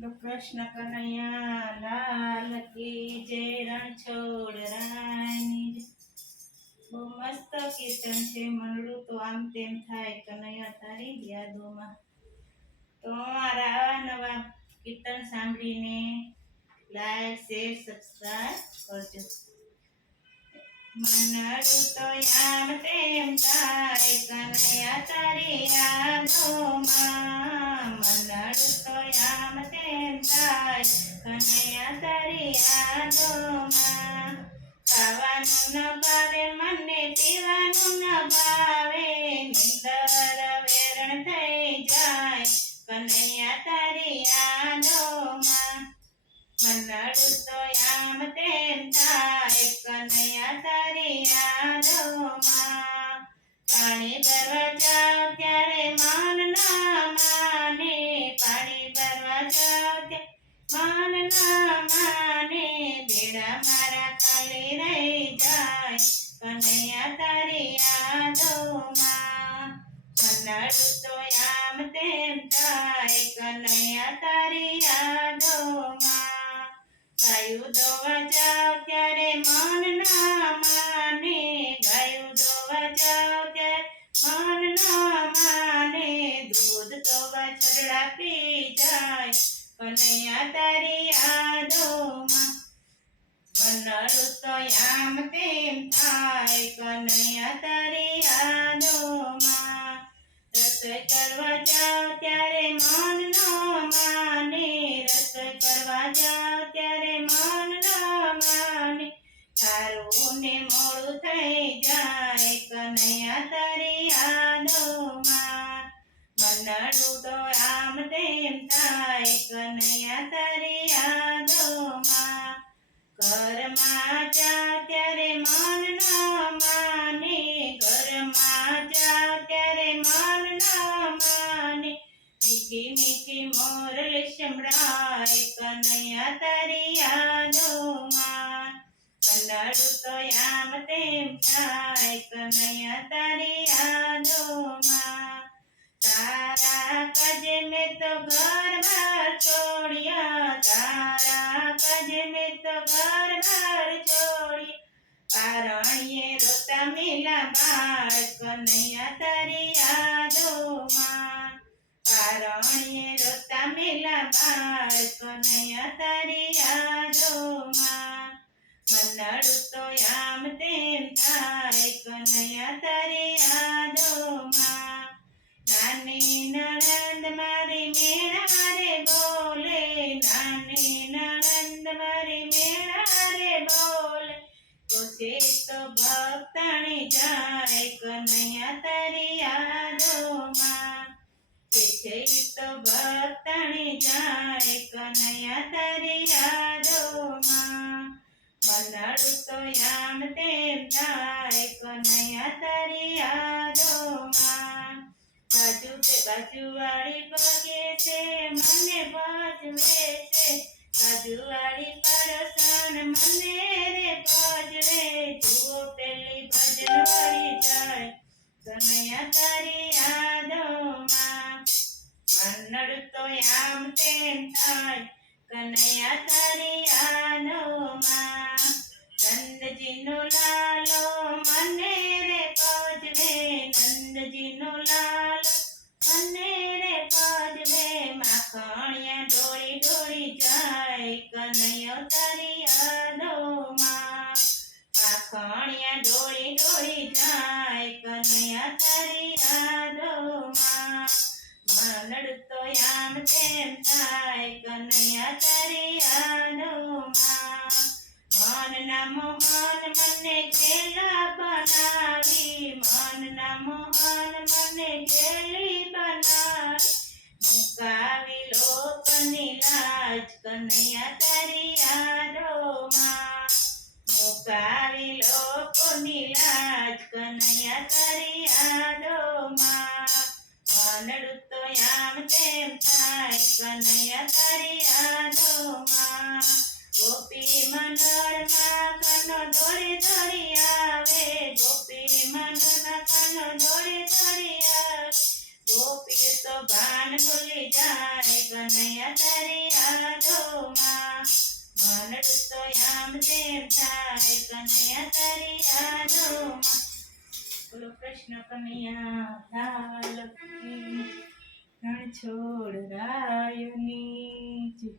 કૃષ્ણ કનૈયા, લાલ કી જય, રણછોડ રાણી. બહુ મસ્ત કીર્તન છે મનડું તો આમ તેમ થાય. કનૈયા તારી યાદોમાં. તો મારા આવા નવા કીર્તન સાંભળીને લાઈક શેર સબસ્ક્રાઈબ કરજો. મનડું તો આમ તેમ થાય. કનૈયા તારી યાદોમાં. મનડું આમ તેમ થાય કનૈયા તારી યાદોમાં ખાવાનું ન તારી તારી પાણી ભરવા જાવ ત્યારે માન ના માને. પાણી જાવ ત્યારે મન બેડા મારા ખાલી રહી જાય. કનૈયા તારી યાદોમાં મનડું તો આમ તેમ થાય. કનૈયા તારી યાદોમાં ગાયું દોવા જાવ ત્યારે મન ના માને. ગાયું દોવા જાવ ત્યારે મન ના માને. દૂધ તો વાછરડા પી જાય. કનૈયા તારી યાદોમાં મનડું તો આમ તેમ થાય કનૈયા તારી યાદોમાં રસોઈ કરવા જાઓ ત્યારે મન ન માને, રસ કરવા જાવ ત્યારે મન ન માને. તારું ને મોડું થઈ જાય કનૈયા તારી યાદોમાં મનડું તો આમ થાય કનૈયા તારી યાદોમાં. ઘરમાં જા ત્યારે મન ન માને ઘરમાં જા ત્યારે મન ન માને મીઠી મીઠી મોરલી સંભળાય કનૈયા તારી યાદોમાં. કનડું તો આમ તેમ થાય કનૈયા તારી યાદોમાં. તારા કજે મેં તો ઘર બાર છોડ્યા, તારા કજે મેં તો ઘર બાર છોડ્યા. પારણીએ રોતા મેલા બાળક કનૈયા તારી યાદોમાં. પારણીએ રોતા મેલા બાળક કનૈયા તારી યાદોમાં. પૂછે તો ભક્તાણી જાય કનૈયા તારી યાદોમાં પૂછે તો ભક્તાણી જાય કનૈયા તારી યાદોમાં મનડું તો યામ તેમ જાય કનૈયા તારી યાદોમાં બાજુ તે બાજુવાળી પગે છે, મને ભજવે છે. બાજુવાળી પરસન મને રે માખણિયા ડોળી દોડી જાય કનૈયો તારી યાદોમાં. માખણિયા ડોળી દોડી જાય કનૈયા તારી યાદોમાં. મનડ તો આમ તેમ થાય કનૈયા તારી યાદોમાં. મનના મોહન મને કેલા બનાવી, મનના મોહન મને ચેલી બનાવી. કનૈયા તારી યાદોમાં મુકાવી લોકોની લાજ. કનૈયા તારી યાદોમાં મનડું તો આમ તેમ થાય. કનૈયા તારી યાદોમાં ગોપી તો ભાન ભૂલી જાય કનૈયા તારી યાદોમાં મનડું તો યામ તેમ થાય કનૈયા તારી યાદોમાં બોલો કૃષ્ણ કનૈયા, લાલ છોડ રાયુની.